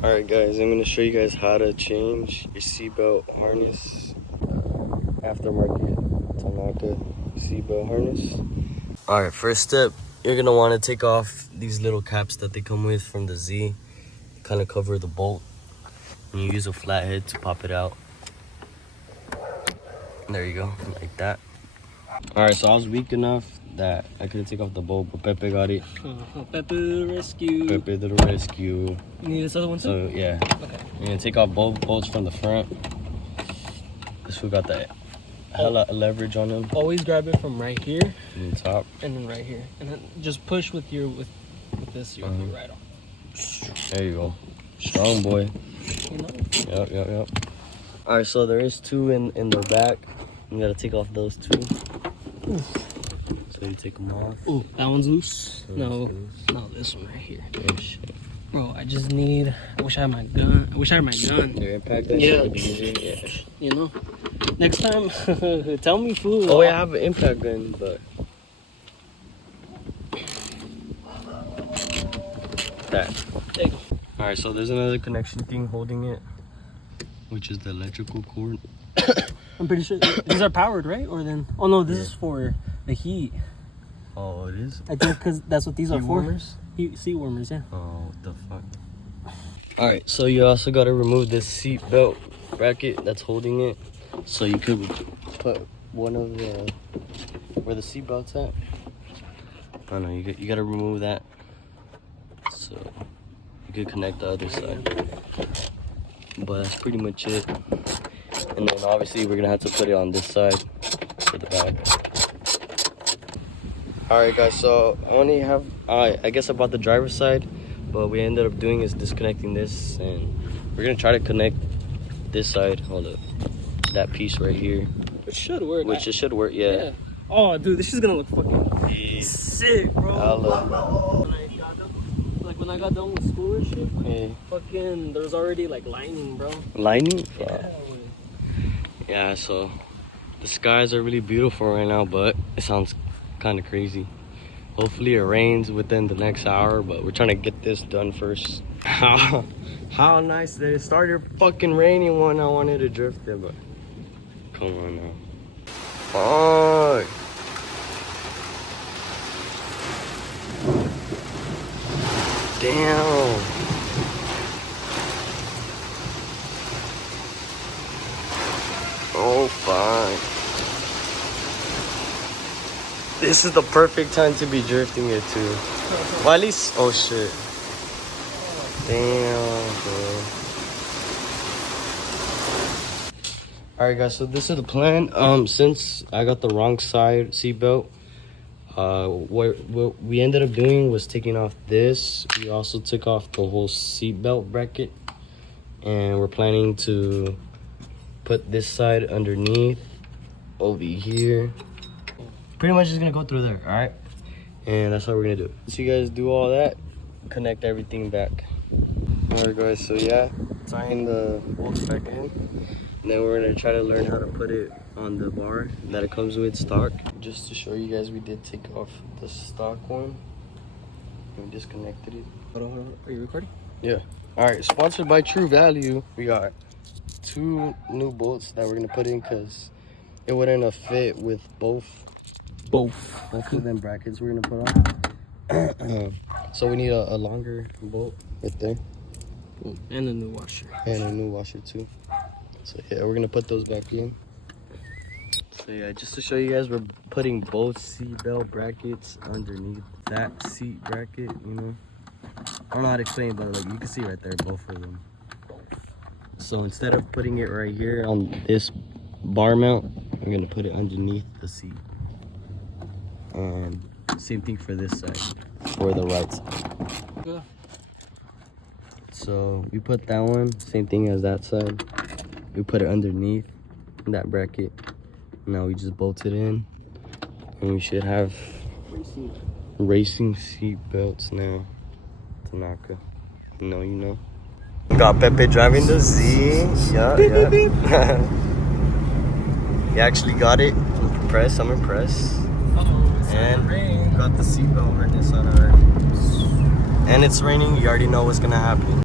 Alright guys, I'm going to show you guys how to change your seatbelt harness. Aftermarket Tanaka Seatbelt Harness. Alright, first step, you're going to want to take off these little caps that they come with from the Z. Kind of cover the bolt. And you use a flathead to pop it out. There you go, like that. Alright, so I was weak enough that I couldn't take off the bolt, but Pepe got it. Pepe to the rescue. Pepe to the rescue. You need this other one too? So yeah, okay. You're gonna take off both bolts from the front. This fool got that hella leverage on them. Always grab it from right here. From the top. And then right here. And then just push with your with this, you'll be right on. There you go. Strong boy. You know? Yep. Alright, so there is two in the back. You gotta take off those two. Oof. So you take them off. Ooh, that one's loose. So No, this one right here. Oh shit. Bro, I just need. I wish I had my gun. Your impact gun? Yeah. Yeah. You know. Next time, tell me, fool. Oh, yeah, I have an impact gun, but that. There you go. Alright, so there's another connection thing holding it, which is the electrical cord. I'm pretty sure these are powered, right? Or then? Oh no, this is for the heat. Oh, it is? I think because that's what these are for. Warmers? Seat warmers, yeah. Oh, what the fuck? Alright, so you also got to remove this seat belt bracket that's holding it. So you could put one of the, where the seat belt's at. I don't know, you got to remove that. So you could connect the other side. But that's pretty much it. And then obviously we're going to have to put it on this side for the back. Alright guys, so I only have, I guess I bought the driver's side, but what we ended up doing is disconnecting this, and we're gonna try to connect this side, hold up, that piece right here. It should work. Which it should work, yeah. Oh dude, this is gonna look fucking sick, bro. I love it. Like when I got done with school and shit, Yeah. fucking, there's already like lining, bro. Lining? Yeah, Yeah, so the skies are really beautiful right now, but it sounds kind of crazy. Hopefully it rains within the next hour, but we're trying to get this done first. How nice that it started fucking raining when I wanted to drift it, but come on now. Oh, damn. Oh, fine. This is the perfect time to be drifting it too. Well, at least, oh shit. Damn, bro. Alright guys, so this is the plan. Since I got the wrong side seatbelt, what we ended up doing was taking off this. We also took off the whole seatbelt bracket. And we're planning to put this side underneath over here. Pretty much just gonna go through there, all right? And that's what we're gonna do. So you guys do all that, connect everything back. All right guys, so yeah, tying the bolts back in. And then we're gonna try to learn how to put it on the bar that it comes with stock. Just to show you guys, we did take off the stock one. And we disconnected it. Hold on. Are you recording? Yeah. All right, sponsored by True Value. We got 2 new bolts that we're gonna put in because it wouldn't fit with both of them brackets we're gonna put on. So we need a longer bolt right there. And a new washer. And a new washer too. So yeah, we're gonna put those back in. So yeah, just to show you guys, we're putting both seatbelt brackets underneath that seat bracket, you know. I don't know how to explain it, but like you can see right there, both of them. So instead of putting it right here on this bar mount, I'm gonna put it underneath the seat. And same thing for this side, for the right side. Yeah. So we put that one, same thing as that side. We put it underneath that bracket. Now we just bolt it in, and we should have racing seat belts now. Tanaka, you know. Got Pepe driving the Z. Yeah. He actually got it. I'm impressed. And got the seatbelt harness on already. And it's raining, you already know what's gonna happen.